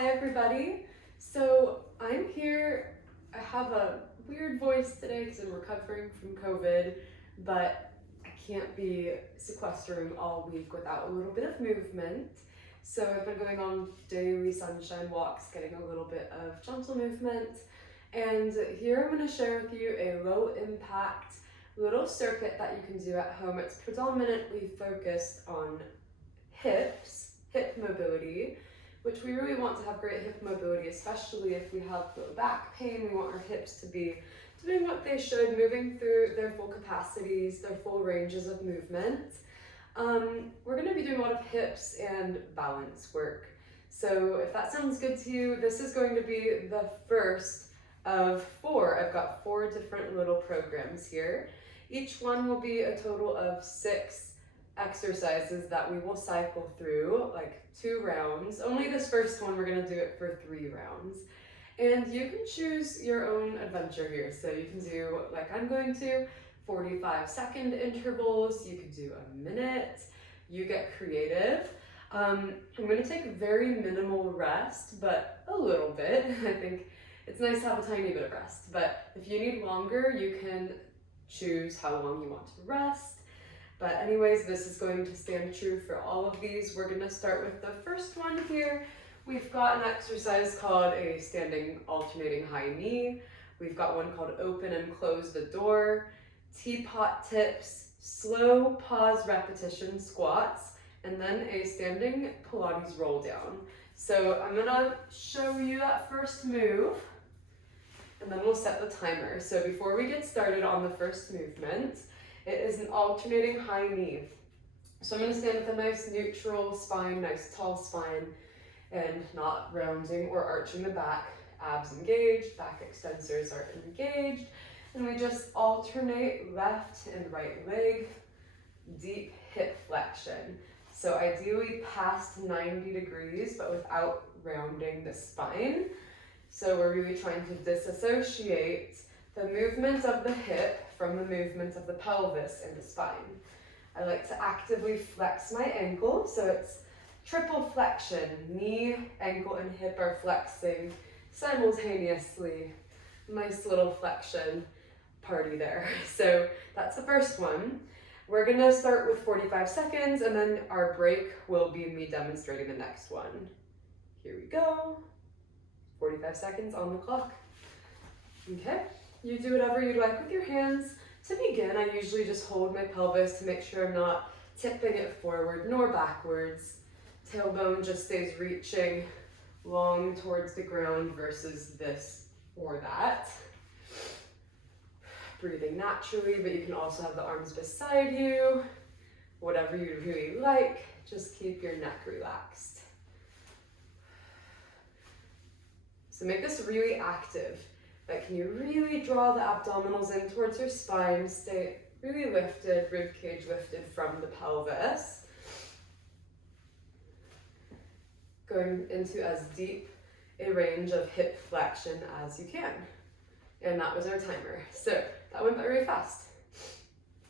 Hi everybody. So I'm here. I have a weird voice today because I'm recovering from COVID, but I can't be sequestering all week without a little bit of movement. So I've been going on daily sunshine walks, getting a little bit of gentle movement. And here I'm going to share with you a low impact little circuit that you can do at home. It's predominantly focused on hip mobility, which we really want to have great hip mobility, especially if we have low back pain. We want our hips to be doing what they should, moving through their full capacities, their full ranges of movement. We're going to be doing a lot of hips and balance work. So if that sounds good to you, this is going to be the first of 4. I've got 4 different little programs here. Each one will be a total of 6 exercises that we will cycle through, like 2 rounds. Only this first one, we're going to do it for 3 rounds. And you can choose your own adventure here. So you can do, like I'm going to, 45-second intervals. You could do a minute. You get creative. I'm going to take a very minimal rest, but a little bit. I think it's nice to have a tiny bit of rest. But if you need longer, you can choose how long you want to rest. But anyways, this is going to stand true for all of these. We're going to start with the first one here. We've got an exercise called a standing alternating high knee. We've got one called open and close the door, teapot tips, slow pause repetition squats, and then a standing Pilates roll down. So I'm gonna show you that first move, and then we'll set the timer. So before we get started on the first movement, it is an alternating high knee. So I'm going to stand with a nice neutral spine, nice tall spine, and not rounding or arching the back. Abs engaged, back extensors are engaged, and we just alternate left and right leg, deep hip flexion. So ideally past 90 degrees, but without rounding the spine. So we're really trying to disassociate the movement of the hip from the movement of the pelvis and the spine. I like to actively flex my ankle, so it's triple flexion. Knee, ankle, and hip are flexing simultaneously. Nice little flexion party there. So that's the first one. We're gonna start with 45 seconds, and then our break will be me demonstrating the next one. Here we go. 45 seconds on the clock. Okay. You do whatever you'd like with your hands. To begin, I usually just hold my pelvis to make sure I'm not tipping it forward nor backwards. Tailbone just stays reaching long towards the ground versus this or that. Breathing naturally, but you can also have the arms beside you. Whatever you really like, just keep your neck relaxed. So make this really active. But can you really draw the abdominals in towards your spine, stay really lifted, rib cage lifted from the pelvis. Going into as deep a range of hip flexion as you can. And that was our timer. So that went by really fast.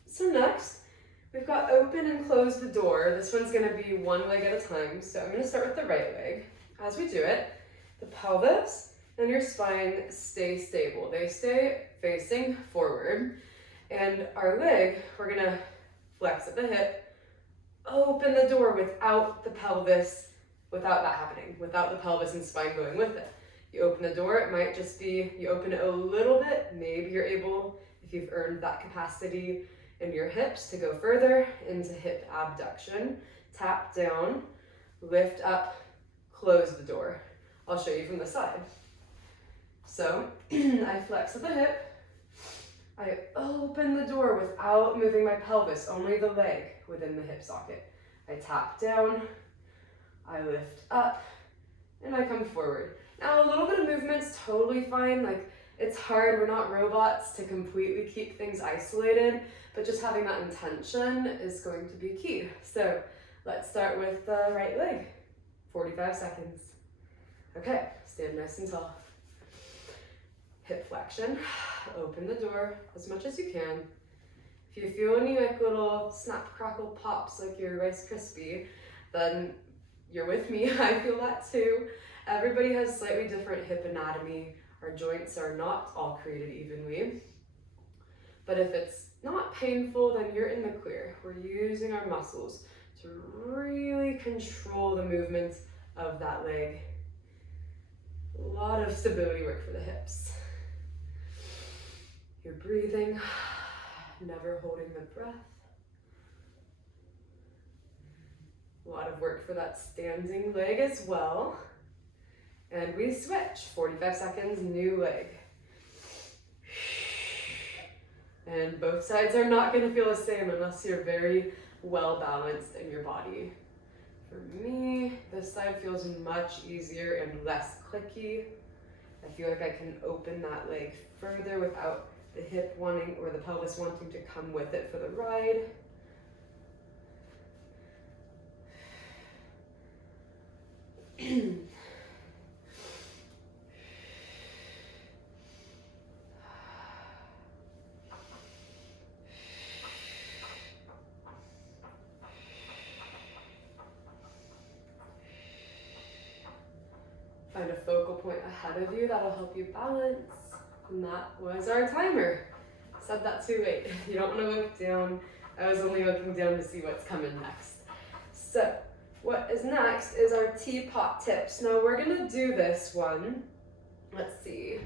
So next, we've got open and close the door. This one's gonna be one leg at a time. So I'm gonna start with the right leg. As we do it, the pelvis and your spine stay stable. They stay facing forward. And our leg, we're gonna flex at the hip, open the door without the pelvis, without that happening, without the pelvis and spine going with it. You open the door, it might just be, you open it a little bit, maybe you're able, if you've earned that capacity in your hips, to go further into hip abduction. Tap down, lift up, close the door. I'll show you from the side. So I flex at the hip, I open the door without moving my pelvis, only the leg within the hip socket. I tap down, I lift up, and I come forward. Now a little bit of movement's totally fine. Like, it's hard, we're not robots to completely keep things isolated, but just having that intention is going to be key. So let's start with the right leg, 45 seconds. Okay, stand nice and tall. Hip flexion, open the door as much as you can. If you feel any like little snap, crackle, pops like your Rice Krispie, then you're with me, I feel that too. everybody has slightly different hip anatomy. Our joints are not all created evenly. But if it's not painful, then you're in the clear. We're using our muscles to really control the movements of that leg. A lot of stability work for the hips. You're breathing, never holding the breath. A lot of work for that standing leg as well. And we switch, 45 seconds, new leg. And both sides are not gonna feel the same unless you're very well balanced in your body. For me, this side feels much easier and less clicky. I feel like I can open that leg further without the hip wanting or the pelvis wanting to come with it for the ride. Find a focal point ahead of you that'll help you balance. And that was our timer. Said that too late. You don't want to look down. I was only looking down to see what's coming next. So what is next is our teapot tips. Now we're gonna do this one, let's see,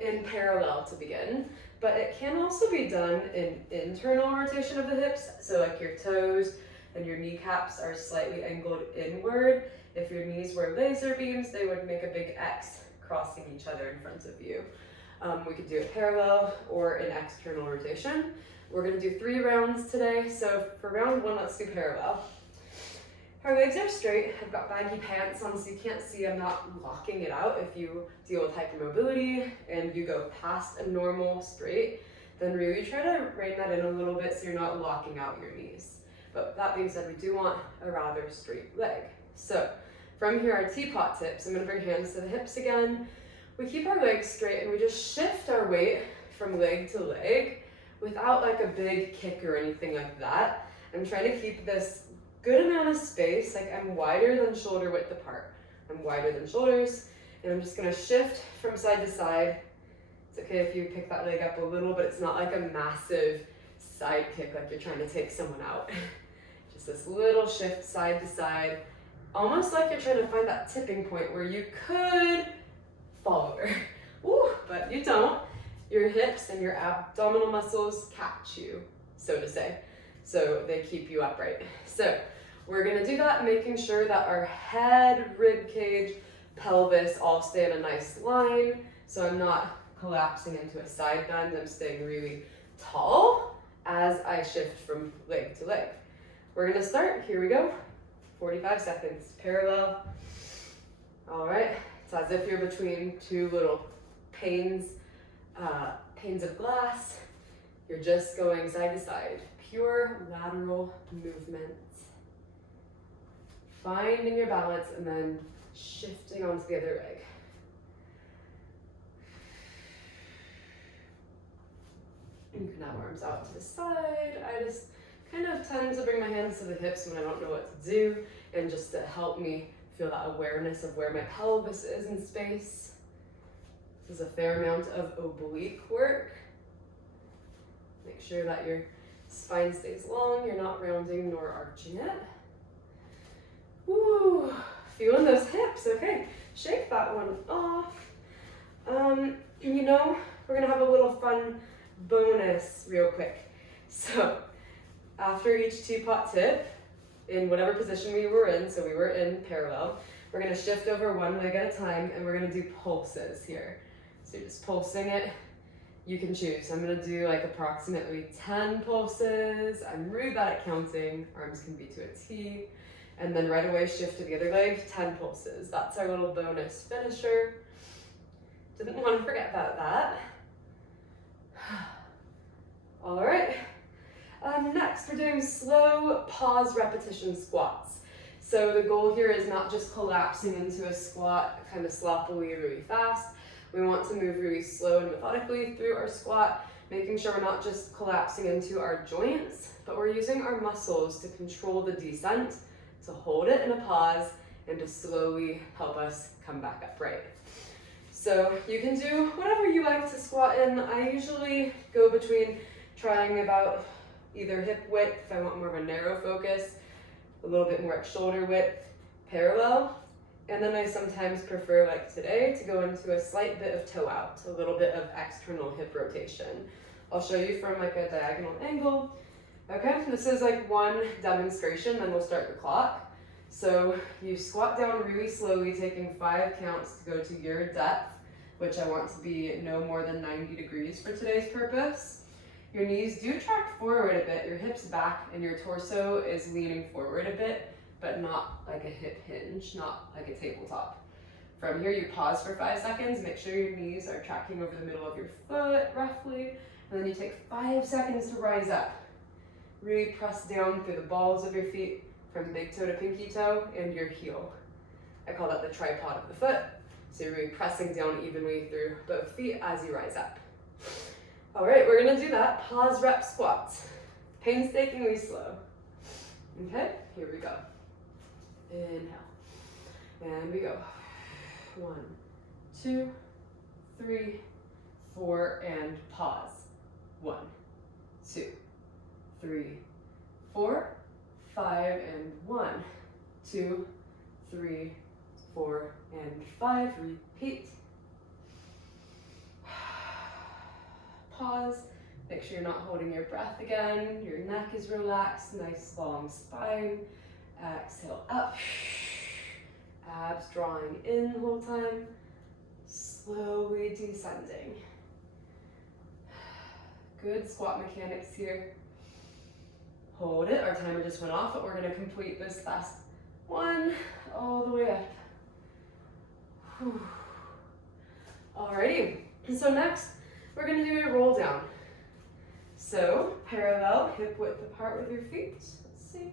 in parallel to begin, but it can also be done in internal rotation of the hips. So like your toes and your kneecaps are slightly angled inward. If your knees were laser beams, they would make a big X crossing each other in front of you. We could do it parallel or in external rotation. We're gonna do 3 rounds today. So for round 1, let's do parallel. Our legs are straight. I've got baggy pants on, so you can't see I'm not locking it out. If you deal with hypermobility and you go past a normal straight, then really try to rein that in a little bit so you're not locking out your knees. But that being said, we do want a rather straight leg. So from here, our teapot tips. I'm gonna bring hands to the hips again. We keep our legs straight and we just shift our weight from leg to leg without like a big kick or anything like that. I'm trying to keep this good amount of space, like I'm wider than shoulder width apart. I'm wider than shoulders, and I'm just gonna shift from side to side. It's okay if you pick that leg up a little, but it's not like a massive side kick like you're trying to take someone out. Just this little shift side to side, almost like you're trying to find that tipping point where you could fall over. Woo, but you don't. Your hips and your abdominal muscles catch you, so to say. So they keep you upright. So we're gonna do that, making sure that our head, rib cage, pelvis all stay in a nice line. So I'm not collapsing into a side bend. I'm staying really tall as I shift from leg to leg. We're gonna start, here we go. 45 seconds, parallel. All right, it's as if you're between 2 little panes of glass. You're just going side to side. Pure lateral movement. Finding your balance and then shifting onto the other leg. You can have arms out to the side. I just kind of tend to bring my hands to the hips when I don't know what to do, and just to help me feel that awareness of where my pelvis is in space. This is a fair amount of oblique work. Make sure that your spine stays long, you're not rounding nor arching it. Woo, feeling those hips, okay. Shake that one off. You know, we're gonna have a little fun bonus real quick. So, after each teapot tip, in whatever position we were in, so we were in parallel, we're gonna shift over one leg at a time and we're gonna do pulses here. So you're just pulsing it. You can choose. I'm gonna do like approximately 10 pulses. I'm really bad at counting. Arms can be to a T. And then right away shift to the other leg, 10 pulses. That's our little bonus finisher. Didn't want to forget about that. All right. Next, we're doing slow pause repetition squats. So the goal here is not just collapsing into a squat kind of sloppily really fast. We want to move really slow and methodically through our squat, making sure we're not just collapsing into our joints, but we're using our muscles to control the descent, to hold it in a pause, and to slowly help us come back upright. So you can do whatever you like to squat in. I usually go between trying about either hip width, if I want more of a narrow focus, a little bit more at shoulder width, parallel, and then I sometimes prefer, like today, to go into a slight bit of toe out, a little bit of external hip rotation. I'll show you from like a diagonal angle. Okay, this is like one demonstration, then we'll start the clock. So you squat down really slowly, taking 5 counts to go to your depth, which I want to be no more than 90 degrees for today's purpose. Your knees do track forward a bit, your hips back, and your torso is leaning forward a bit, but not like a hip hinge, not like a tabletop. From here, you pause for 5 seconds, make sure your knees are tracking over the middle of your foot, roughly, and then you take 5 seconds to rise up. Really press down through the balls of your feet, from big toe to pinky toe, and your heel. I call that the tripod of the foot. So you're really pressing down evenly through both feet as you rise up. All right, we're gonna do that pause rep squats, painstakingly slow. Okay, here we go. Inhale, and we go. 1, 2, 3, 4, and pause. 1, 2, 3, 4, 5, and 1, 2, 3, 4, and 5. Repeat. Pause. Make sure you're not holding your breath again. Your neck is relaxed. Nice long spine. Exhale up. Abs drawing in the whole time. Slowly descending. Good squat mechanics here. Hold it. Our timer just went off, but we're going to complete this last one all the way up. Whew. Alrighty. So next, we're going to do a roll down. So parallel, hip width apart with your feet. Let's see.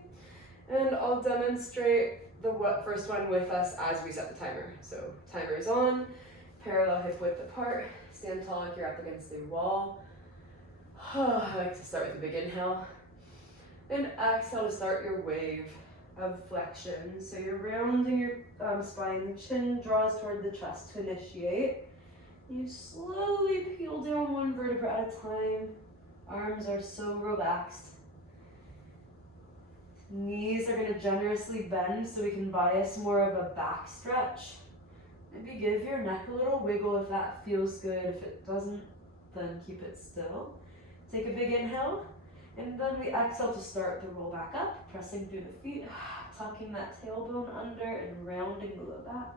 And I'll demonstrate the first one with us as we set the timer. So timer is on. Parallel, hip width apart. Stand tall like you're up against a wall. I like to start with a big inhale. And exhale to start your wave of flexion. So you're rounding your spine, the chin draws toward the chest to initiate. You slowly peel down one vertebra at a time. Arms are so relaxed. Knees are going to generously bend so we can bias more of a back stretch. Maybe give your neck a little wiggle if that feels good. If it doesn't, then keep it still. Take a big inhale. And then we exhale to start the roll back up, pressing through the feet, tucking that tailbone under and rounding the low back,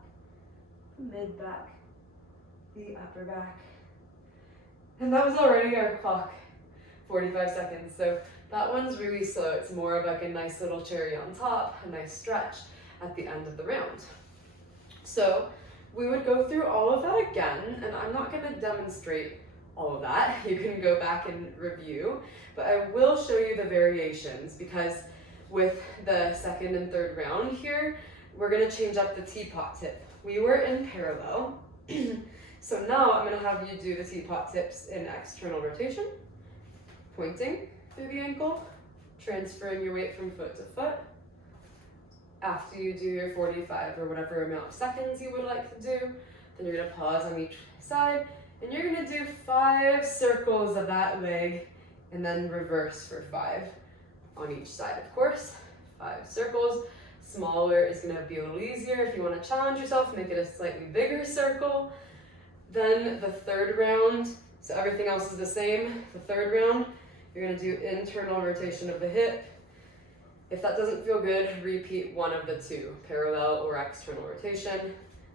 mid back, the upper back. And that was already our clock, 45 seconds. So that one's really slow. It's more of like a nice little cherry on top, a nice stretch at the end of the round. So we would go through all of that again, and I'm not going to demonstrate all of that. You can go back and review, but I will show you the variations because with the second and third round here, we're going to change up the teapot tip. We were in parallel, so now I'm going to have you do the teapot tips in external rotation, pointing through the ankle, transferring your weight from foot to foot. After you do your 45 or whatever amount of seconds you would like to do, then you're going to pause on each side. And you're going to do 5 circles of that leg and then reverse for 5 on each side, of course. 5 circles. Smaller is going to be a little easier. If you want to challenge yourself, make it a slightly bigger circle. Then the third round, so everything else is the same. The third round, you're going to do internal rotation of the hip. If that doesn't feel good, repeat one of the 2, parallel or external rotation.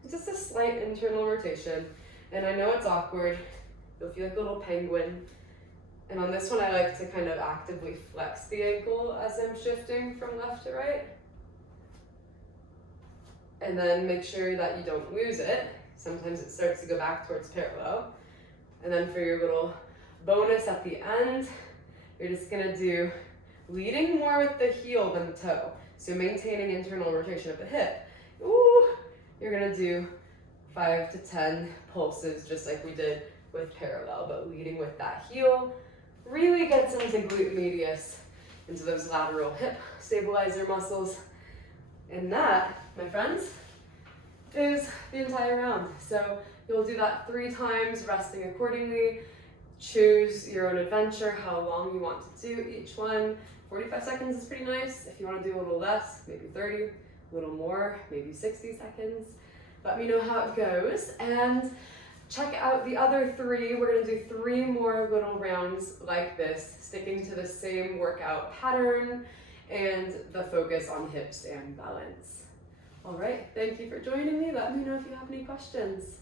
Just a slight internal rotation. And I know it's awkward, you'll feel like a little penguin. And on this one, I like to kind of actively flex the ankle as I'm shifting from left to right. And then make sure that you don't lose it. Sometimes it starts to go back towards parallel. And then for your little bonus at the end, you're just gonna do leading more with the heel than the toe. So maintaining internal rotation of the hip. Ooh, you're gonna do 5 to 10 pulses just like we did with parallel, but leading with that heel really gets into glute medius, into those lateral hip stabilizer muscles. And that, my friends, is the entire round. So you'll do that 3 times, resting accordingly. Choose your own adventure, how long you want to do each one. 45 seconds is pretty nice. If you want to do a little less, maybe 30, a little more, maybe 60 seconds. Let me know how it goes, and check out the other 3. We're gonna do 3 more little rounds like this, sticking to the same workout pattern and the focus on hips and balance. All right, thank you for joining me. Let me know if you have any questions.